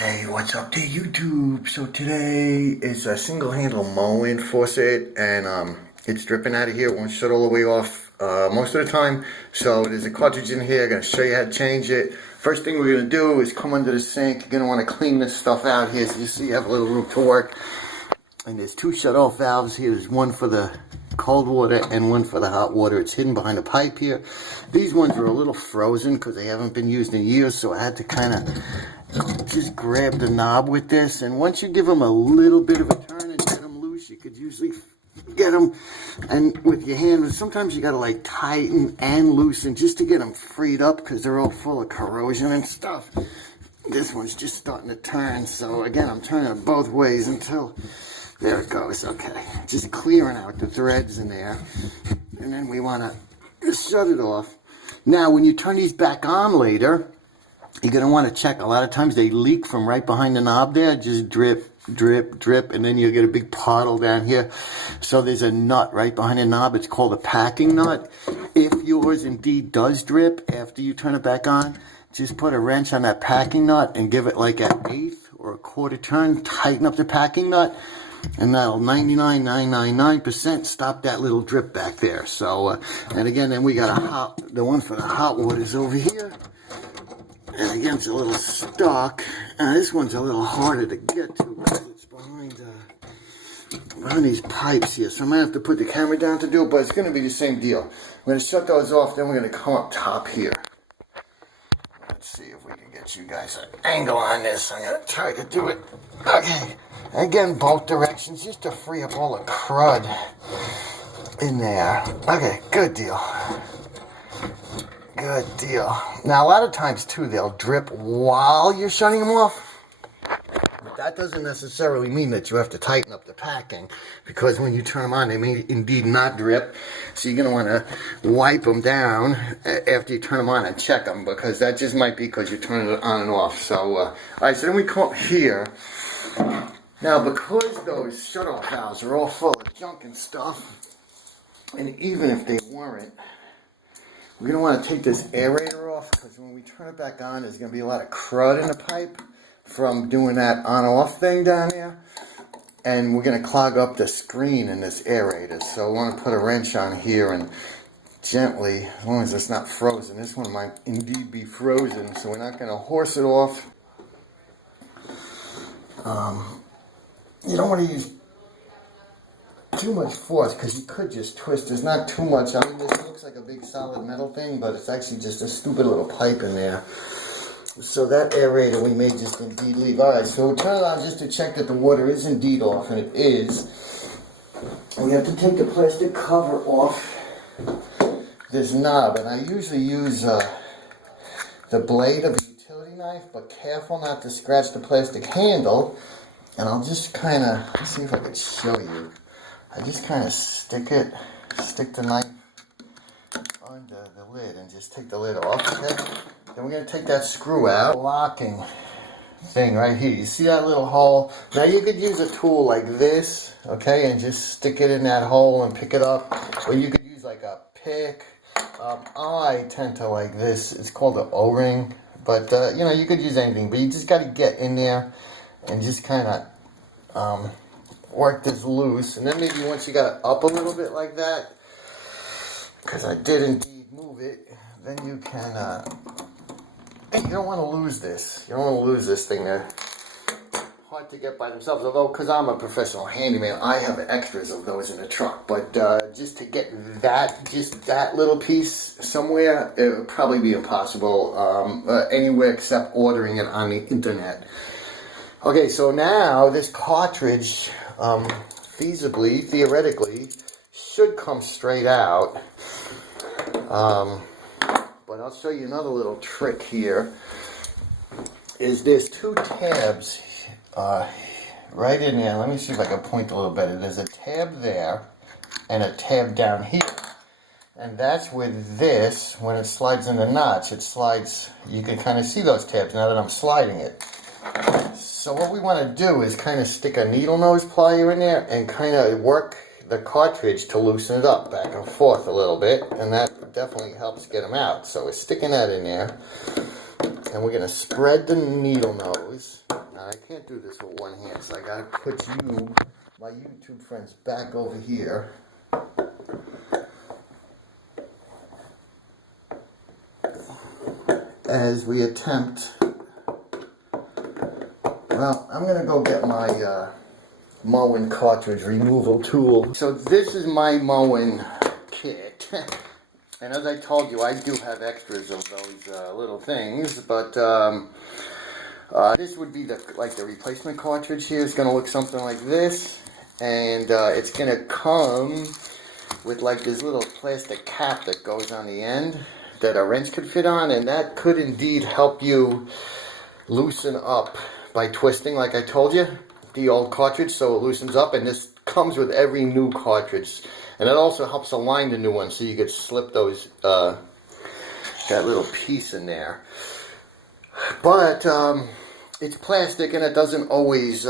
Hey, what's up to YouTube? So today is a single handle Moen faucet, and it's dripping out of here. It won't shut all the way off most of the time. So there's a cartridge in here. I'm going to show you how to change it. First thing we're going to do is come under the sink. You're going to want to clean this stuff out here so you see you have a little room to work. And there's two shut-off valves here. There's one for the cold water and one for the hot water. It's hidden behind a pipe here. These ones are a little frozen because they haven't been used in years, so I had to kind of just grab the knob with this. And once you give them a little bit of a turn and get them loose, you could usually get them and with your hand. Sometimes you got to like tighten and loosen just to get them freed up because they're all full of corrosion and stuff. This one's just starting to turn, so again, I'm turning it both ways until there it goes. Okay, just clearing out the threads in there, and then we want to shut it off. Now, when you turn these back on later, you're going to want to check. A lot of times they leak from right behind the knob there. Just drip, drip, drip, and then you'll get a big puddle down here. So there's a nut right behind the knob. It's called a packing nut. If yours indeed does drip after you turn it back on, just put a wrench on that packing nut and give it like an eighth or a quarter turn. Tighten up the packing nut, and that'll 99.999% stop that little drip back there. So, and again, then we got the one for the hot water's over here. And again, it's a little stuck. This one's a little harder to get to because it's behind these pipes here. So I might have to put the camera down to do it, but it's going to be the same deal. We're going to shut those off, then we're going to come up top here. Let's see if we can get you guys an angle on this. I'm going to try to do it. Okay. Again, both directions, just to free up all the crud in there. Okay, good deal. Good deal. Now, a lot of times, too, they'll drip while you're shutting them off. But that doesn't necessarily mean that you have to tighten up the packing, because when you turn them on, they may indeed not drip. So you're going to want to wipe them down after you turn them on and check them, because that just might be because you're turning it on and off. So, all right, so then we come up here. Now, because those shut-off valves are all full of junk and stuff, and even if they weren't, we're going to want to take this aerator off, because when we turn it back on, there's going to be a lot of crud in the pipe from doing that on-off thing down there, and we're going to clog up the screen in this aerator. So I want to put a wrench on here and gently, as long as it's not frozen. This one might indeed be frozen, so we're not going to horse it off. You don't want to use too much force because you could just twist. There's not too much. I mean, this looks like a big solid metal thing, but it's actually just a stupid little pipe in there. So that aerator we may just indeed leave. Alright, so we'll turn it on just to check that the water is indeed off, and it is. We have to take the plastic cover off this knob, and I usually use the blade of a utility knife, but careful not to scratch the plastic handle. And I'll just kind of, let's see if I can show you. I just kind of stick the knife under the lid and just take the lid off, okay? Then we're going to take that screw out. Locking thing right here. You see that little hole? Now you could use a tool like this, okay, and just stick it in that hole and pick it up. Or you could use like a pick. I tend to like this. It's called an O-ring. But, you know, you could use anything. But you just got to get in there and just kind of work this loose. And then maybe once you got it up a little bit like that, because I did indeed move it, then you can, you don't want to lose this. You don't want to lose this thing. They're hard to get by themselves, although because I'm a professional handyman, I have extras of those in the truck. But just to get that little piece somewhere, it would probably be impossible anywhere except ordering it on the internet. Okay, so now this cartridge, theoretically, should come straight out. But I'll show you another little trick here. There's two tabs right in there. Let me see if I can point a little better. There's a tab there and a tab down here. And that's with this, when it slides in the notch, it slides, you can kind of see those tabs now that I'm sliding it. So what we want to do is kind of stick a needle nose plier in there and kind of work the cartridge to loosen it up back and forth a little bit, and that definitely helps get them out. So we're sticking that in there, and we're going to spread the needle nose. I can't do this with one hand, so I gotta put you, my YouTube friends, back over here. As we attempt, well, I'm gonna go get my Moen cartridge removal tool. So this is my Moen kit. And as I told you, I do have extras of those little things, but this would be the replacement cartridge here. It's going to look something like this, and it's going to come with like this little plastic cap that goes on the end that a wrench could fit on, and that could indeed help you loosen up by twisting, like I told you, the old cartridge, so it loosens up. And this comes with every new cartridge, and it also helps align the new one, so you could slip those that little piece in there. But it's plastic, and it doesn't always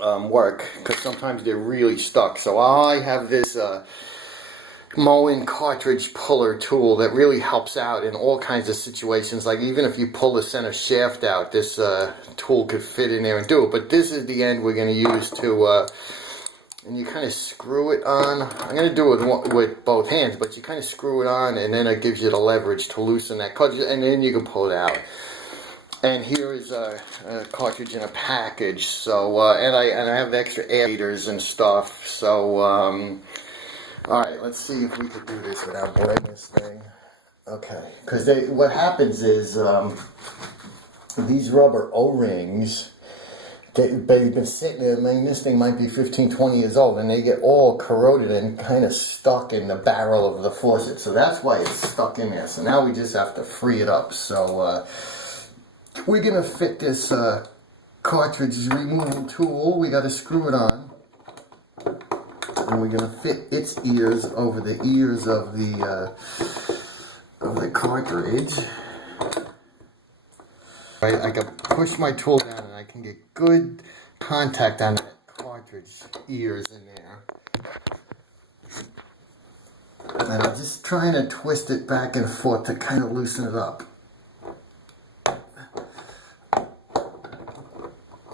work, because sometimes they're really stuck. So I have this Moen cartridge puller tool that really helps out in all kinds of situations. Like even if you pull the center shaft out, this tool could fit in there and do it. But this is the end we're going to use to, and you kind of screw it on. I'm going to do it with both hands, but you kind of screw it on, and then it gives you the leverage to loosen that cartridge, and then you can pull it out. And here is a cartridge in a package. So and I have the extra air meters and stuff. So alright, let's see if we could do this without breaking this thing. Okay, because what happens is these rubber O-rings, they've been sitting there. I mean, this thing might be 15, 20 years old, and they get all corroded and kind of stuck in the barrel of the faucet. So that's why it's stuck in there. So now we just have to free it up. So we're going to fit this cartridge removal tool. We got to screw it on. And we're going to fit its ears over the ears of the cartridge. I can push my tool down, and I can get good contact on that cartridge ears in there. And I'm just trying to twist it back and forth to kind of loosen it up.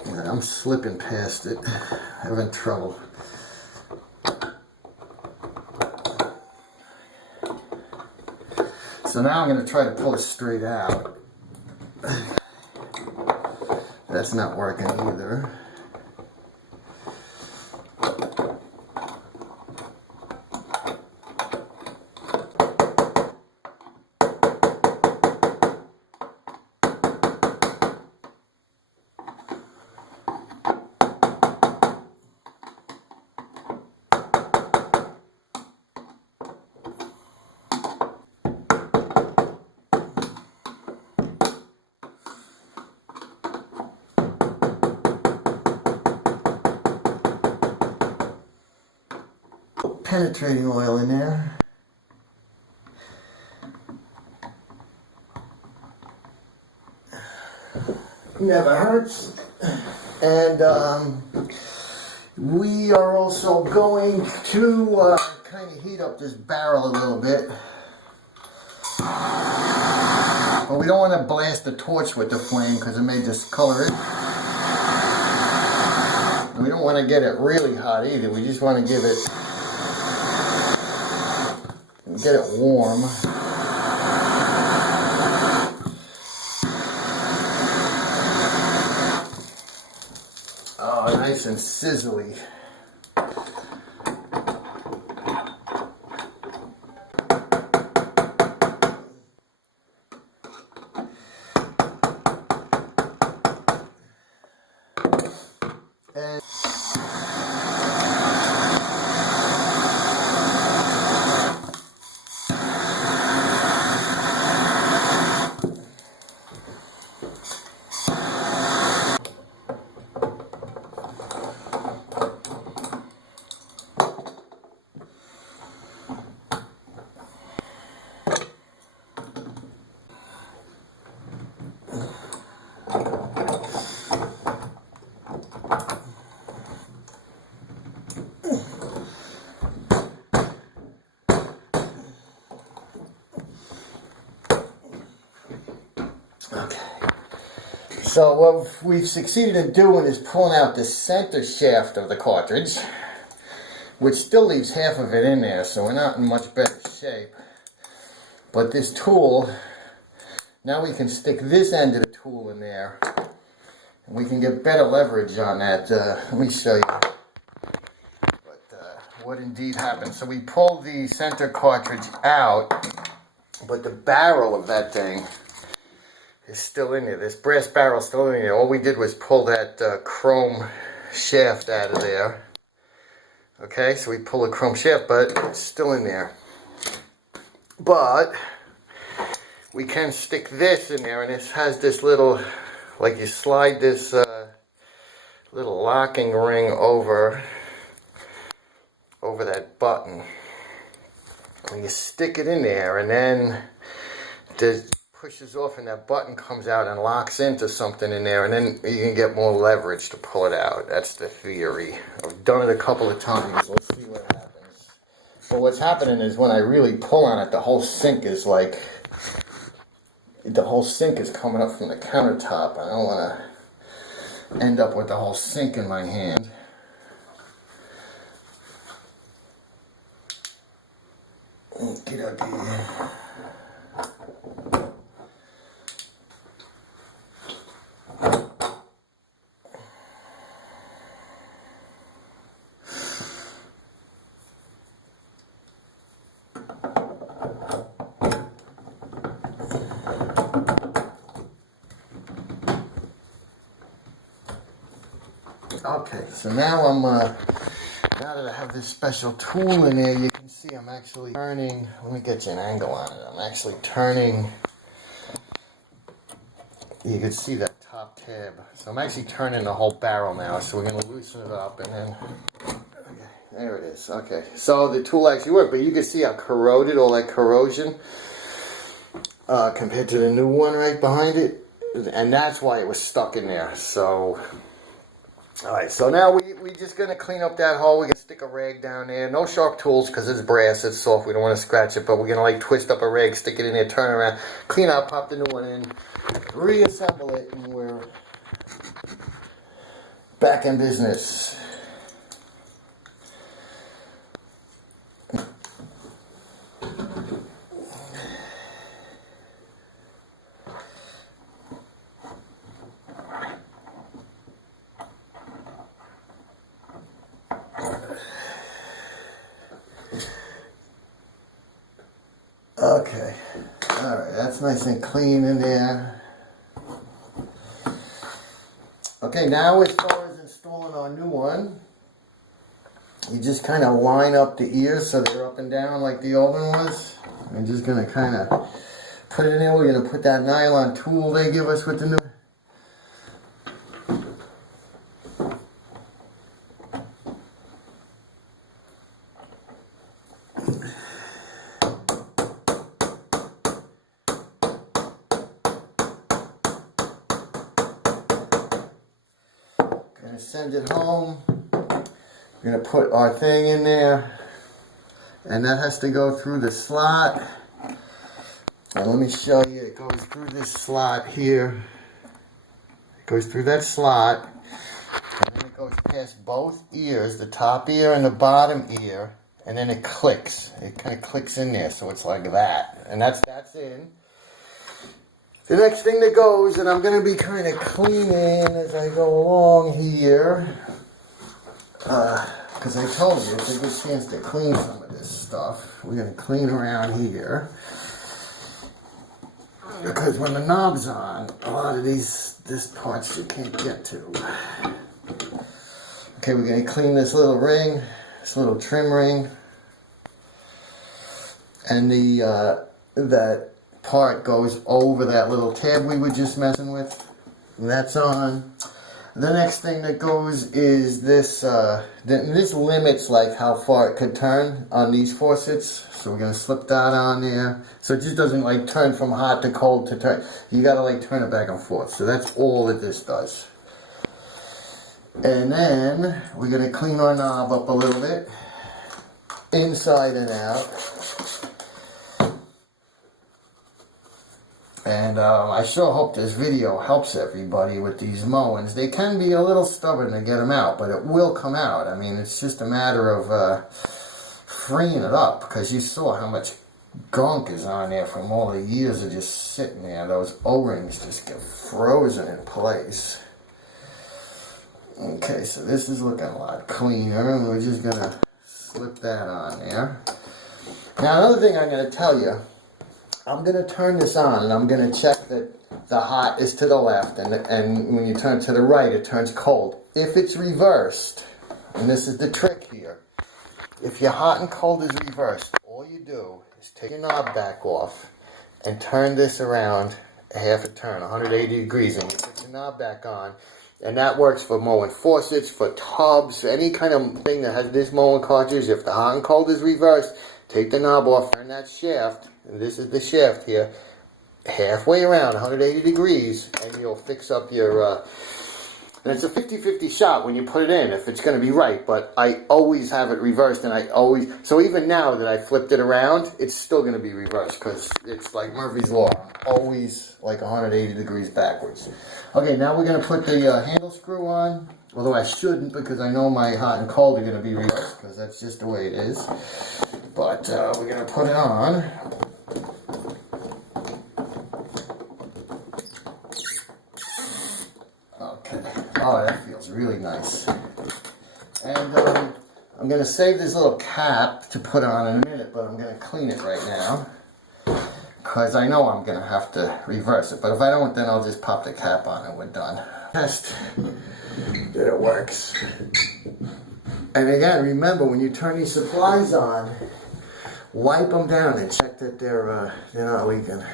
And I'm slipping past it, having trouble. So now I'm going to try to pull it straight out. That's not working either. Penetrating oil in there. Never hurts. And we are also going to kind of heat up this barrel a little bit. But we don't want to blast the torch with the flame because it may discolor it. And we don't want to get it really hot either. We just want to get it warm. Oh, nice and sizzly. And So what we've succeeded in doing is pulling out the center shaft of the cartridge, which still leaves half of it in there, so we're not in much better shape. But this tool, now we can stick this end of the tool in there, and we can get better leverage on that. Let me show you what indeed happened. So we pulled the center cartridge out, but the barrel of that thing is still in there. This brass barrel is still in there. All we did was pull that chrome shaft out of there. Okay, so we pull the chrome shaft, but it's still in there. But we can stick this in there, and it has this little, like you slide this little locking ring over that button. And you stick it in there, and then it pushes off, and that button comes out and locks into something in there, and then you can get more leverage to pull it out. That's the theory. I've done it a couple of times. Let's see what happens. But what's happening is when I really pull on it, the whole sink is coming up from the countertop. I don't want to end up with the whole sink in my hand. Get out there. Okay, so now now that I have this special tool in there, you can see I'm actually turning. Let me get you an angle on it. I'm actually turning. You can see that top tab. So I'm actually turning the whole barrel now. So we're going to loosen it up, and then okay, there it is. Okay, so the tool actually worked, but you can see how corroded, all that corrosion compared to the new one right behind it, and that's why it was stuck in there. So. Alright, so now we're just going to clean up that hole. We're going to stick a rag down there. No sharp tools because it's brass, it's soft. We don't want to scratch it, but we're going to like twist up a rag, stick it in there, turn around, clean out, pop the new one in, reassemble it, and we're back in business. Okay, alright, that's nice and clean in there. Okay, now as far as installing our new one, you just kind of line up the ears so they're up and down like the old one was. I'm just going to kind of put it in there. We're going to put that nylon tool they give us with the new. Send it home. We're going to put our thing in there, and that has to go through the slot. And let me show you, it goes through this slot here. It goes through that slot, and then it goes past both ears, the top ear and the bottom ear, and then it clicks. It kind of clicks in there, so it's like that. And that's in. The next thing that goes, and I'm going to be kind of cleaning as I go along here, because I told you it's a good chance to clean some of this stuff. We're going to clean around here, because when the knob's on, a lot of this parts you can't get to. Okay, we're going to clean this little ring, this little trim ring, and that part goes over that little tab we were just messing with. And that's on. The next thing that goes is this. This limits like how far it could turn on these faucets. So we're gonna slip that on there. So it just doesn't like turn from hot to cold to turn. You gotta like turn it back and forth. So that's all that this does. And then we're gonna clean our knob up a little bit, inside and out. And I sure hope this video helps everybody with these Moens. They can be a little stubborn to get them out, but it will come out. I mean, it's just a matter of freeing it up, because you saw how much gunk is on there from all the years of just sitting there. Those O-rings just get frozen in place. Okay, so this is looking a lot cleaner, and we're just gonna slip that on there. Now, another thing I'm gonna tell you, I'm gonna turn this on, and I'm gonna check that the hot is to the left, and when you turn to the right, it turns cold. If it's reversed, and this is the trick here, if your hot and cold is reversed, all you do is take your knob back off and turn this around a half a turn, 180 degrees, and you put your knob back on. And that works for Moen faucets, for tubs, any kind of thing that has this Moen cartridge. If the hot and cold is reversed, take the knob off, turn that shaft, and this is the shaft here, halfway around, 180 degrees, and you'll fix up your, and it's a 50-50 shot when you put it in, if it's going to be right, but I always have it reversed, and so even now that I flipped it around, it's still going to be reversed, because it's like Murphy's Law, always like 180 degrees backwards. Okay, now we're going to put the handle screw on, although I shouldn't, because I know my hot and cold are going to be reversed, because that's just the way it is, but we're going to put it on. Oh, that feels really nice. And I'm going to save this little cap to put on in a minute, but I'm going to clean it right now, because I know I'm going to have to reverse it. But if I don't, then I'll just pop the cap on and we're done. Test that it works. And again, remember, when you turn these supplies on, wipe them down and check that they're not leaking.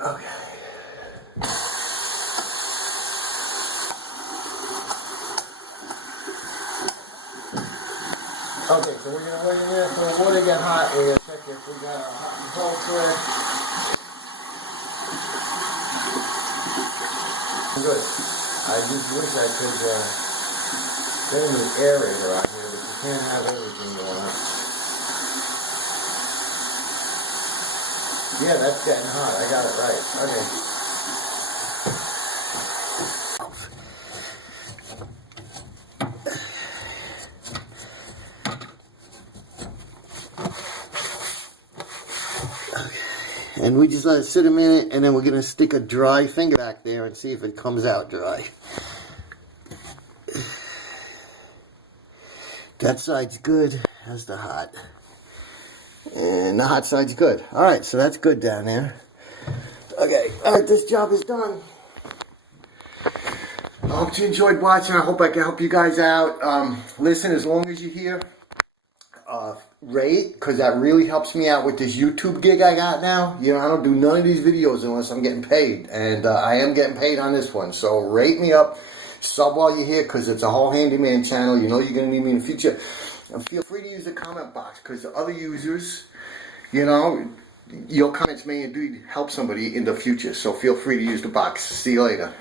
Okay. Okay, so we're going to wait a minute for the water to get hot. We're going to check if we got our hot and cold switch. Good. I just wish I could get in the aerator out here, but you can't have everything going on. Yeah, that's getting hot. I got it right. Okay. And we just let it sit a minute, and then we're going to stick a dry finger back there and see if it comes out dry. That side's good. How's the hot? And the hot side's good. Alright, so that's good down there. Okay, alright, this job is done. I hope you enjoyed watching. I hope I can help you guys out. Listen, as long as you're here, rate, because that really helps me out with this YouTube gig I got now. You know, I don't do none of these videos unless I'm getting paid, and I am getting paid on this one. So rate me up, sub while you're here, because it's a whole handyman channel. You know you're going to need me in the future. And feel free to use the comment box, because the other users, you know, your comments may indeed help somebody in the future. So feel free to use the box. See you later.